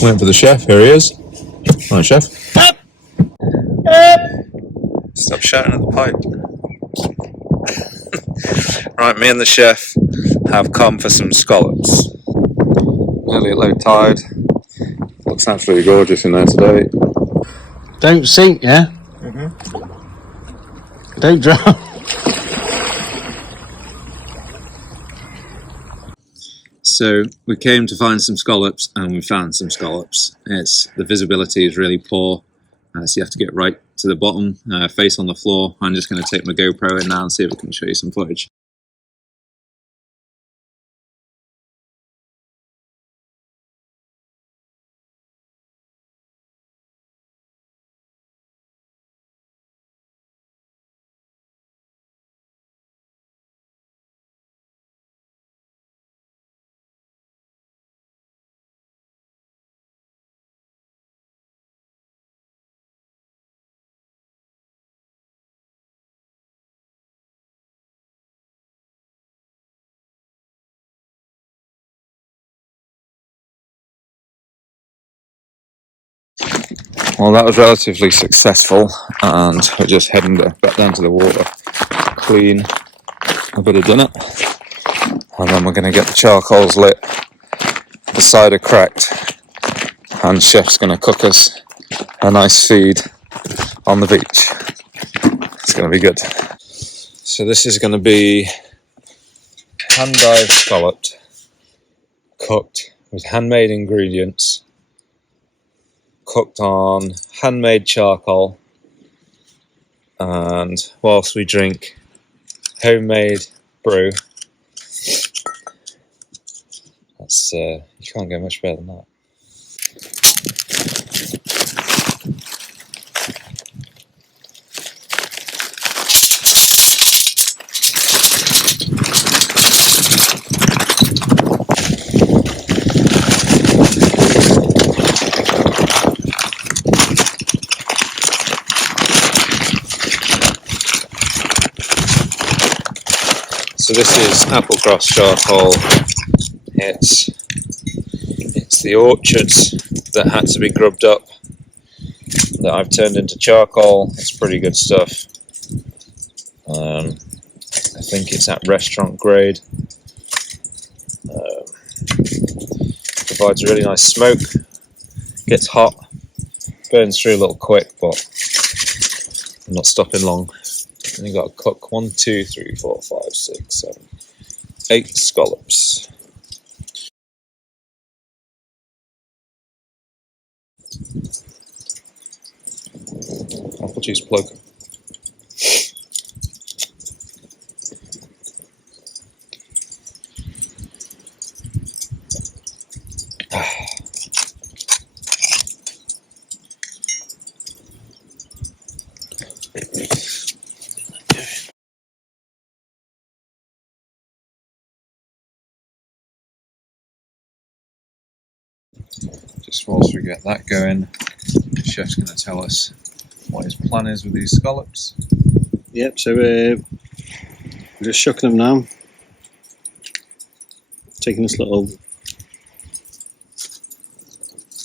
Waiting for the chef. Here he is. Hi, chef. Stop shouting at the pipe. Right, me and the chef have come for some scallops. Nearly at low tide. Looks absolutely gorgeous in there today. Don't sink, yeah? Don't drown. So we came to find some scallops, and we found some scallops. The visibility is really poor, so you have to get right to the bottom, face on the floor. I'm just going to take my GoPro in now and see if I can show you some footage. Well, that was relatively successful, and we're just heading back down to the water, clean a bit of dinner, and then we're going to get the charcoals lit, the cider cracked, and chef's going to cook us a nice feed on the beach. It's going to be good. So this is going to be hand-dyed scalloped, cooked with handmade ingredients, cooked on handmade charcoal, and whilst we drink homemade brew. That's you can't get much better than that. So this is applecross charcoal. It's the orchards that had to be grubbed up that I've turned into charcoal. It's pretty good stuff. I think it's at restaurant grade. Provides a really nice smoke. Gets hot. Burns through a little quick, but I'm not stopping long. And you got to cook 1, 2, 3, 4, 5, 6, 7, 8 scallops. Apple juice plug. Just whilst we get that going, the chef's going to tell us what his plan is with these scallops. Yep, so we're just shucking them now. Taking this little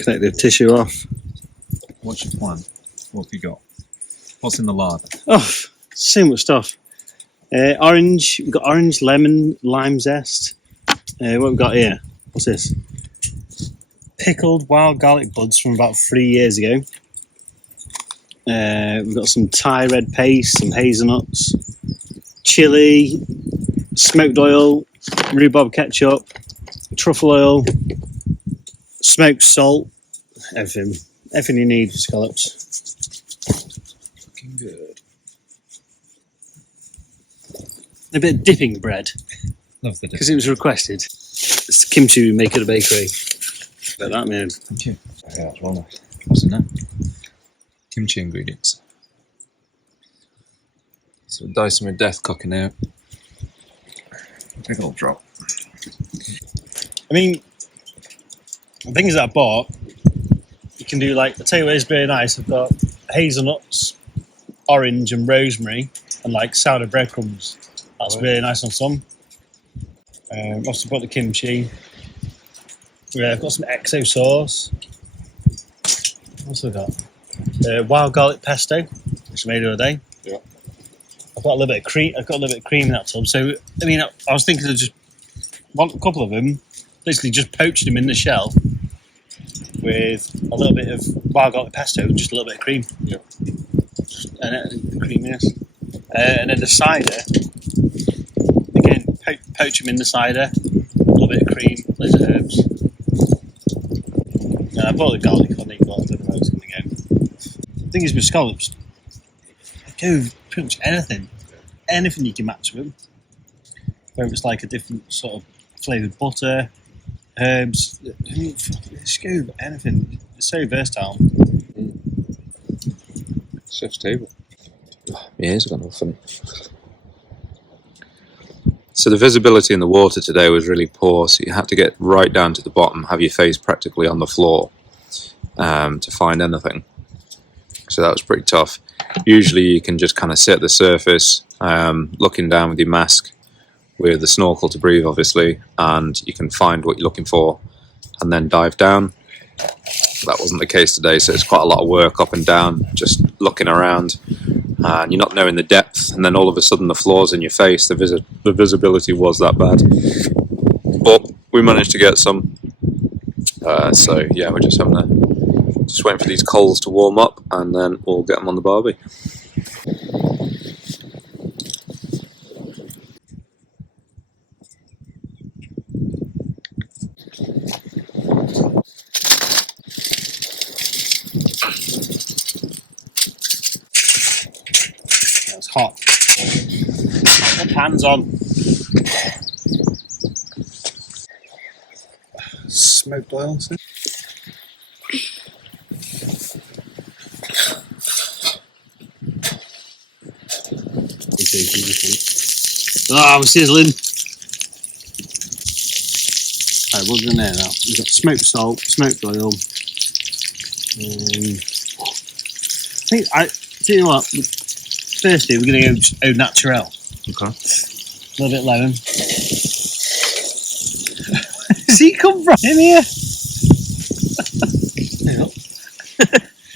connective tissue off. What's your plan? What have you got? What's in the larder? Oh, so much stuff. Orange, we've got orange, lemon, lime zest. What have we got here? What's this? Pickled wild garlic buds from about 3 years ago. We've got some Thai red paste, some hazelnuts, chili, smoked oil, rhubarb ketchup, truffle oil, smoked salt, everything you need for scallops. Looking good. A bit of dipping bread, Love the because it was requested. It's the kimchi we make at the bakery. Like that, man. Thank you. Yeah, that's well nice. What's in there? Kimchi ingredients. So dicing with death cooking out. Big old drop. I mean, the things that I bought, you can do like, I'll tell you what is very nice. I've got hazelnuts, orange and rosemary, and like sourdough breadcrumbs. That's really nice on some. Also bought the kimchi. Yeah, I've got some XO sauce. What's we got? Wild garlic pesto, which I made the other day. Yeah. I've got a little bit of cream. I've got a little bit of cream in that tub. So I mean, I was thinking of just a couple of them, basically just poached them in the shell with a little bit of wild garlic pesto and just a little bit of cream. Yeah. And creaminess. And then the cider, again, poach them in the cider, a little bit of cream, loads of herbs. I bought the garlic on it, but I don't know how it's going to go. The thing is with scallops, they go with pretty much anything you can match with them. Whether it's like a different sort of flavoured butter, herbs, just go with anything. It's so versatile. Chef's table. My ears are going all funny. So the visibility in the water today was really poor, so you had to get right down to the bottom, have your face practically on the floor to find anything. So that was pretty tough. Usually you can just kind of sit at the surface, looking down with your mask, with the snorkel to breathe obviously, and you can find what you're looking for and then dive down. That wasn't the case today, so it's quite a lot of work up and down, just looking around, and you're not knowing the depth, and then all of a sudden the floor's in your face. The visibility was that bad, but we managed to get some. So yeah, we're just waiting for these coals to warm up, and then we'll get them on the barbie. It's hot. Put the pans on. Smoked oil. I'm sizzling. Right, what's in there now? We've got smoked salt, smoked oil. I tell you what. Firstly, we're going to go au naturel. Okay. A little bit lemon. Does he come from in here? Is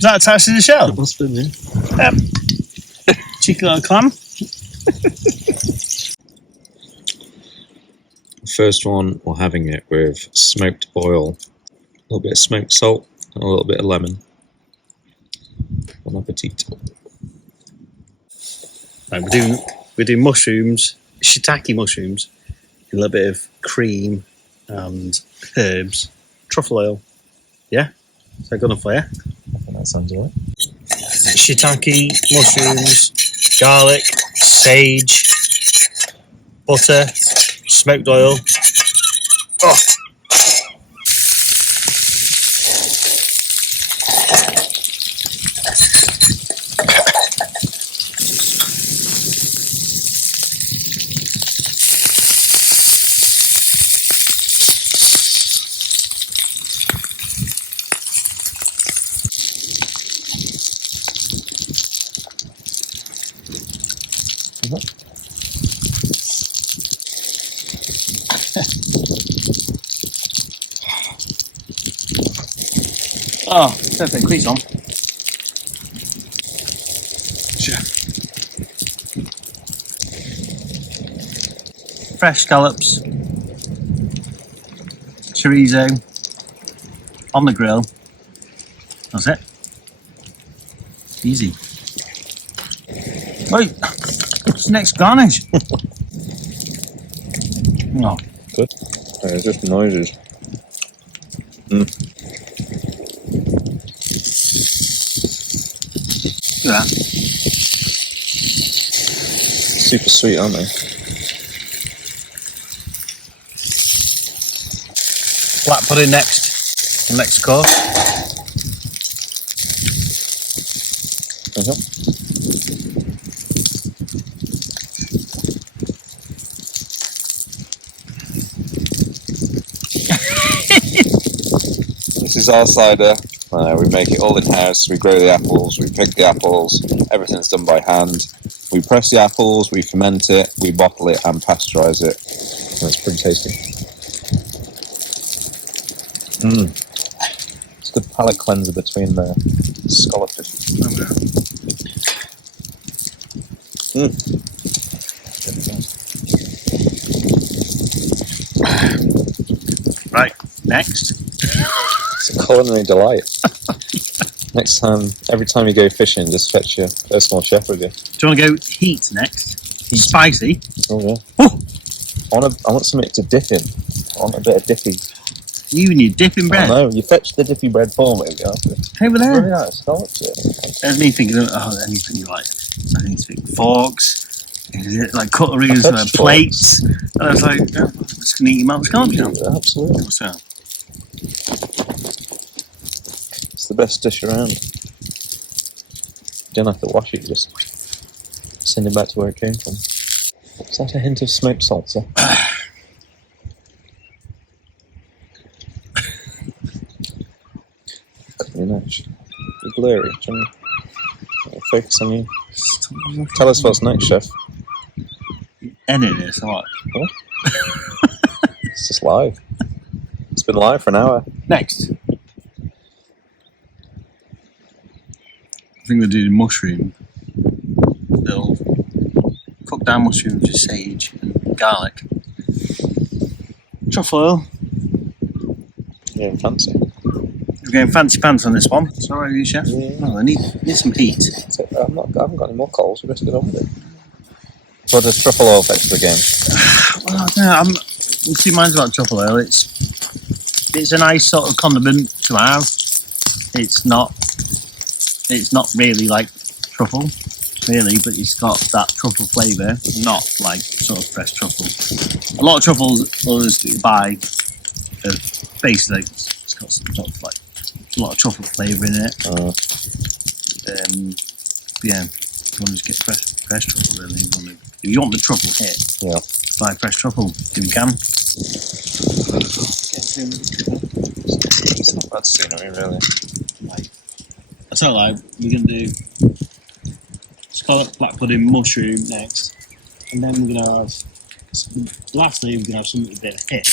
that attached to the shell? It must have been, yeah. Cheeky little clam. First one, we're having it with smoked oil, a little bit of smoked salt, and a little bit of lemon. Bon appetit. Right, we're doing mushrooms, shiitake mushrooms, a little bit of cream and herbs, truffle oil. Yeah, is that good enough for you? I think that sounds alright. Shiitake mushrooms, garlic, sage, butter, smoked oil. Oh. Oh, perfect. Crease on. Sure. Fresh scallops, chorizo on the grill. That's it. Easy. Wait, what's the next garnish? No. Good. It's just noises. Look at that. Super sweet, aren't they? Black pudding next. The next course. This is our cider. We make it all in-house. We grow the apples, we pick the apples, everything's done by hand. We press the apples, we ferment it, we bottle it and pasteurize it. That's pretty tasty. It's the palate cleanser between the scallop dishes. Right, next. It's a culinary delight. Next time, every time you go fishing, just fetch your personal chef with you. Do you want to go heat next? Heat. Spicy. Oh yeah. Oh. I want something to dip in. I want a bit of dippy. You need dipping bread. Oh no, you fetch the dippy bread for me. Over there. Really nice. Scallops. There's me thinking, anything like, I need to think forks, like cutleries, plates. And I was like, I'm just going to eat your mouth scallops now. Absolutely. So, it's the best dish around. You don't have to wash it, just send it back to where it came from. Is that a hint of smoked salsa? You're blurry. Focus on you. Tell us what's next, chef. Edit this, what? What? It's just live. It's been live for an hour. Next. I think we're doing mushroom. Little cooked down mushrooms with sage and garlic. Truffle oil. Yeah, fancy. We're going fancy pants on this one. Sorry, you chef. Yeah. No, I need some heat. I haven't got any more coals. We're just get on with it. What does truffle oil fetch the game? Well, I don't know, you see, mine's about truffle oil. It's a nice sort of condiment to have. It's not really like truffle, really, but it's got that truffle flavour. Not like sort of fresh truffle. A lot of truffles others that you buy are basically it's got some sort of like a lot of truffle flavour in it. Yeah, you want to just get fresh truffle really. If you want the truffle hit, Yeah. buy fresh truffle if you can. It's not bad scenery, really. I tell you, like, we're going to do scallop, black pudding, mushroom next, and then we're going to have, lastly, we're going to have something a bit hit.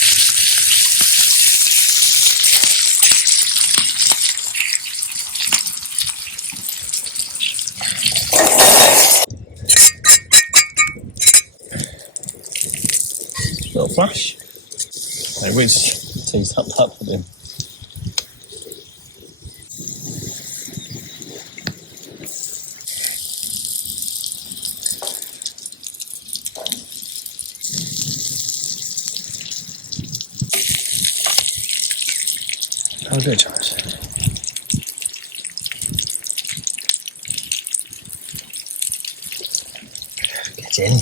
Little flash. Hey, which taste that black pudding? Have a good choice. Get in.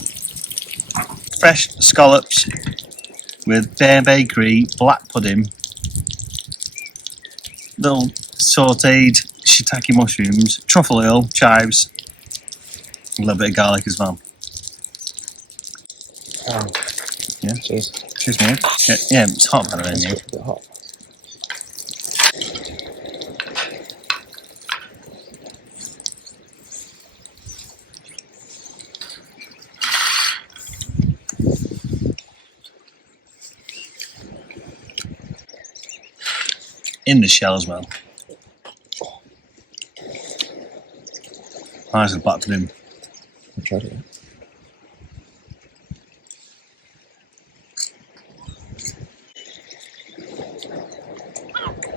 Fresh scallops with Bear Bakery black pudding, little sautéed shiitake mushrooms, truffle oil, chives, a little bit of garlic as well. Yeah. Cheers. Cheers, mate. Yeah, it's hot, by the way, isn't it? It's a bit hot. In the shell as well. Nice and black pudding. I'll try it.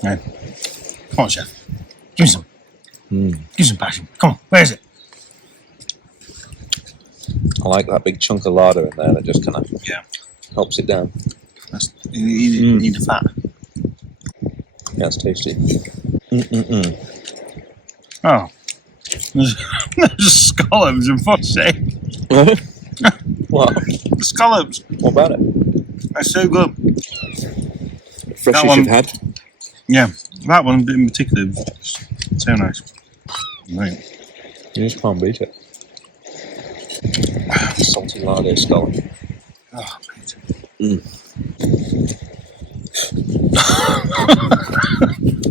Yeah. Come on, chef. Give me some. Give me some passion. Come on, where is it? I like that big chunk of larder in there that just kind of helps it down. You need the fat. Yeah, it's tasty. Oh. There's scallops, in fuck's sake. What? Scallops. What about it? They're so good. Freshest one- you've had? Yeah, that one in particular, so nice. Right. You just can't beat it. Salty larder scallop. Oh, mate.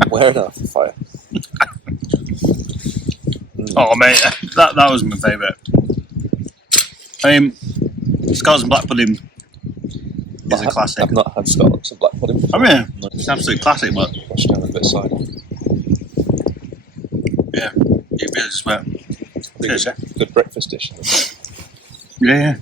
Wear it off the fire. Oh, mate, that was my favourite. Scallops and black pudding is a classic. I've not had scallops and black pudding before. I mean, it's an absolute classic, but Wash down a bit of cider. Yeah, it really is well. Cheers, yeah. Good breakfast dish. Yeah.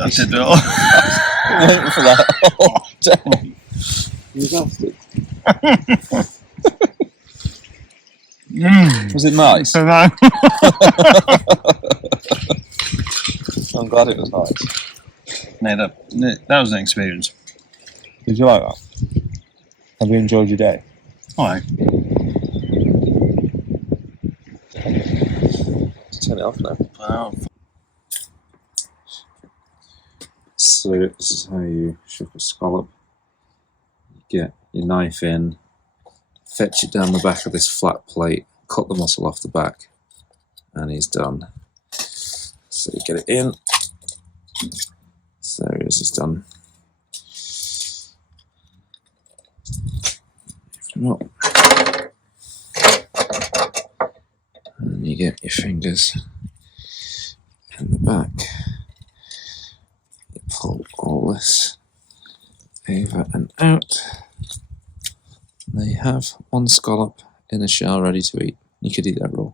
I did it all. Waiting for that all day. You bastard. Was it nice? No. I'm glad it was nice. No, that was an experience. Did you like that? Have you enjoyed your day? Alright. Turn it off now. Wow. So this is how you shook a scallop. You get your knife in, fetch it down the back of this flat plate, cut the muscle off the back, and he's done. So you get it in. So there he is, he's done. Lift him up. And you get your fingers in the back. You pull all this over and out. And there you have one scallop in a shell ready to eat. You could eat that raw.